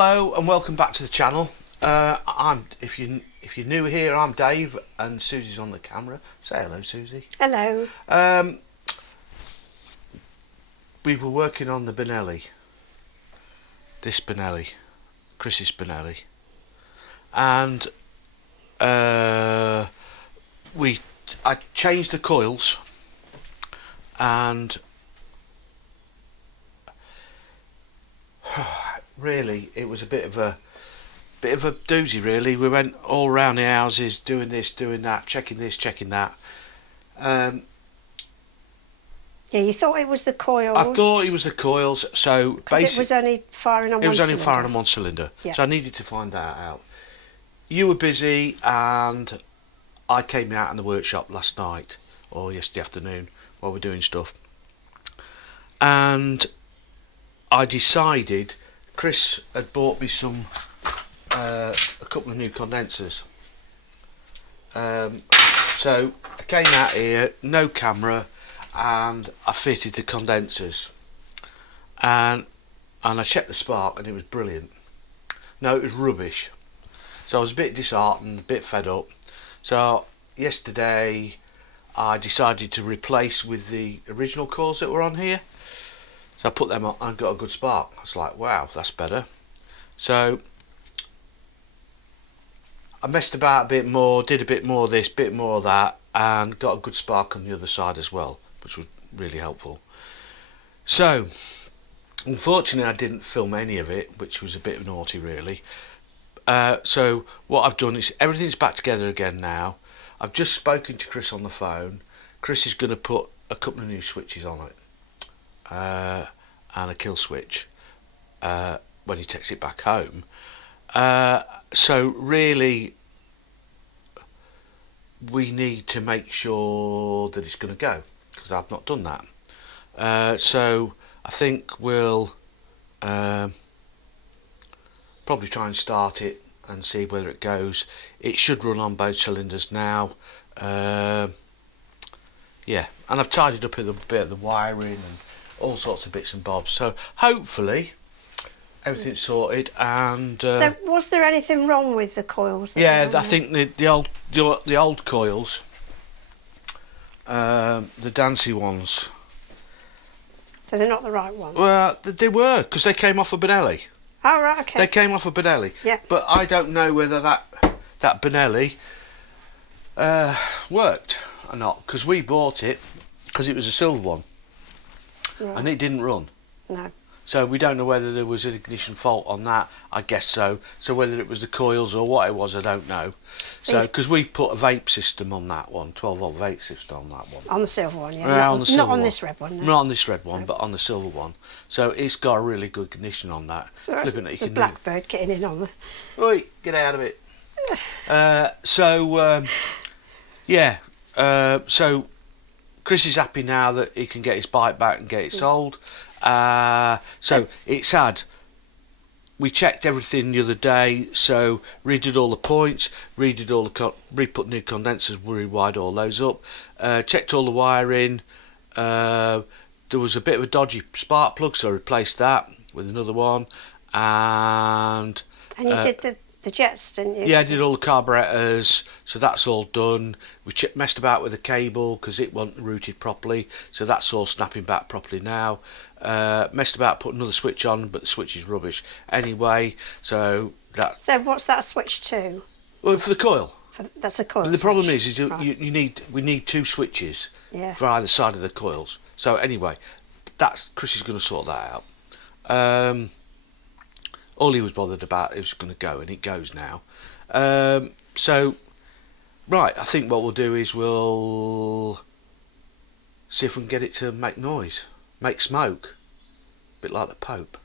Hello and welcome back to the channel. If you're new here, I'm Dave and Susie's on the camera. Say hello, Susie. Hello. We were working on the Benelli. This Benelli, Chris's Benelli, and I changed the coils, and really it was a bit of a doozy. Really, we went all around the houses doing this, doing that, checking this, checking that. Yeah, you thought it was the coils. I thought it was the coils, so basically it was only firing on one cylinder. It was only firing on one cylinder, yeah. So I needed to find that out. You were busy, and I came out in the workshop last night or yesterday afternoon while we're doing stuff, and I decided Chris had bought me some a couple of new condensers. So I came out here, no camera, and I fitted the condensers, and I checked the spark, and it was brilliant. No, it was rubbish. So I was a bit disheartened, a bit fed up. So yesterday I decided to replace with the original coils that were on here. So I put them on and got a good spark. I was like, wow, that's better. So I messed about a bit more, did a bit more of this, bit more of that, and got a good spark on the other side as well, which was really helpful. So unfortunately I didn't film any of it, which was a bit naughty really. So what I've done is everything's back together again now. I've just spoken to Chris on the phone. Chris is going to put a couple of new switches on it, and a kill switch when he takes it back home. So really we need to make sure that it's going to go, because I've not done that. So I think we'll probably try and start it and see whether it goes. It should run on both cylinders now. Yeah, and I've tidied up a bit of the wiring and all sorts of bits and bobs. So hopefully everything's sorted. And so was there anything wrong with the coils? Yeah, I think the old coils, the Dancy ones. So they're not the right ones? Well, they were, because they came off a Benelli. Oh, right, okay. They came off a Benelli. Yeah. But I don't know whether that Benelli worked or not, because we bought it because it was a silver one. Right. And it didn't run. No. So we don't know whether there was an ignition fault on that. I guess so. So whether it was the coils or what it was, I don't know. So because we put a vape system on that one, 12-volt vape system on that one. On the silver one, yeah. On the silver not on one. this red one. No. Not on this red one, but on the silver one. So it's got a really good ignition on that. So it's a blackbird getting in on there. Oi, get out of it. Yeah. So Chris is happy now that he can get his bike back and get it sold. So it's had, we checked everything the other day, so redid all the points, re-put new condensers, rewired all those up, checked all the wiring. There was a bit of a dodgy spark plug, so I replaced that with another one. And you did the jets, didn't you? Yeah, I did all the carburetors, so that's all done. We messed about with the cable because it wasn't routed properly, so that's all snapping back properly now. Messed about putting another switch on, but the switch is rubbish anyway. So that. So what's that switch to? Well, for the coil. That's a coil. But the problem is right. we need two switches, yeah, for either side of the coils. So anyway, Chris is going to sort that out. All he was bothered about it was going to go, and it goes now. So, right, I think what we'll do is we'll see if we can get it to make noise, make smoke, a bit like the Pope.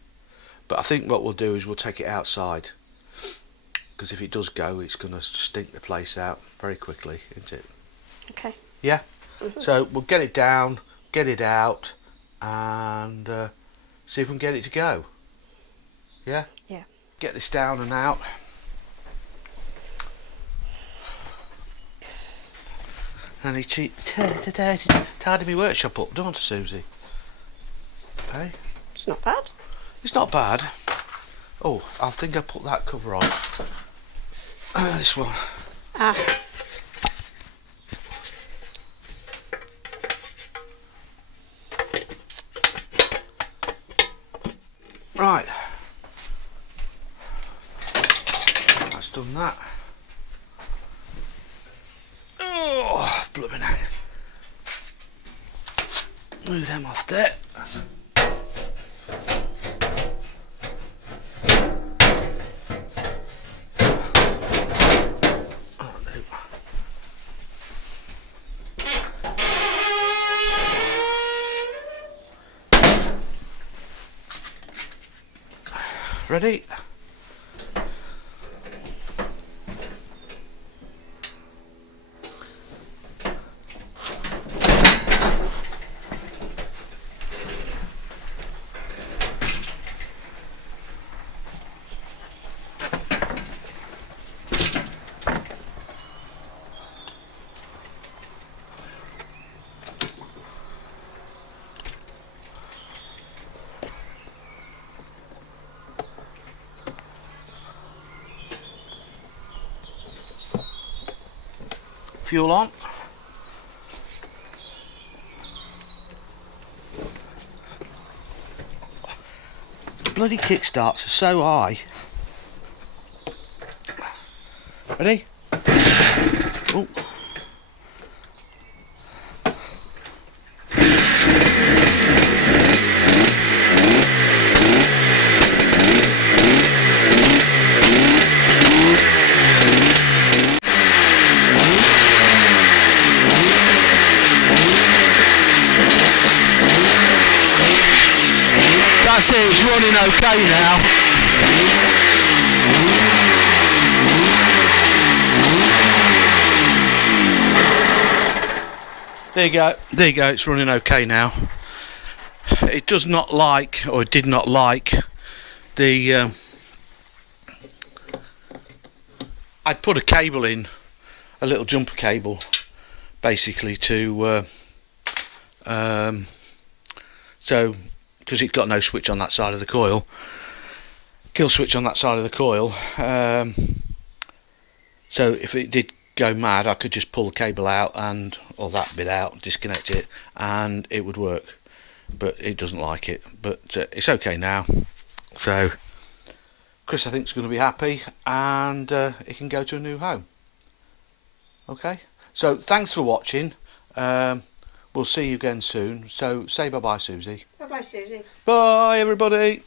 But I think what we'll do is we'll take it outside, because if it does go, it's going to stink the place out very quickly, isn't it? Okay. Yeah? Mm-hmm. So we'll get it down, get it out, and see if we can get it to go. Yeah? Yeah. Get this down and out. And he tidied my workshop up, don't I, Susie? Hey? It's not bad. It's not bad. Oh, I think I put that cover on. This one. Ah. Right. That's done that. Oh, blooming heck. Move them off there. Oh no. Ready? Fuel on. Bloody kickstarts are so high. Ready? Oh. That's it, it's running okay now. There you go, it's running okay now. It does not like, or it did not like, the... I'd put a cable in, a little jumper cable, basically to... so, because it's got no switch on that side of the coil, kill switch on that side of the coil, so if it did go mad I could just pull the cable out and, or that bit out, disconnect it, and it would work. But it doesn't like it, but it's okay now. So Chris I think is going to be happy, and it can go to a new home. Okay, so thanks for watching. We'll see you again soon, so say bye bye Susie. Bye bye, Susie. Bye everybody.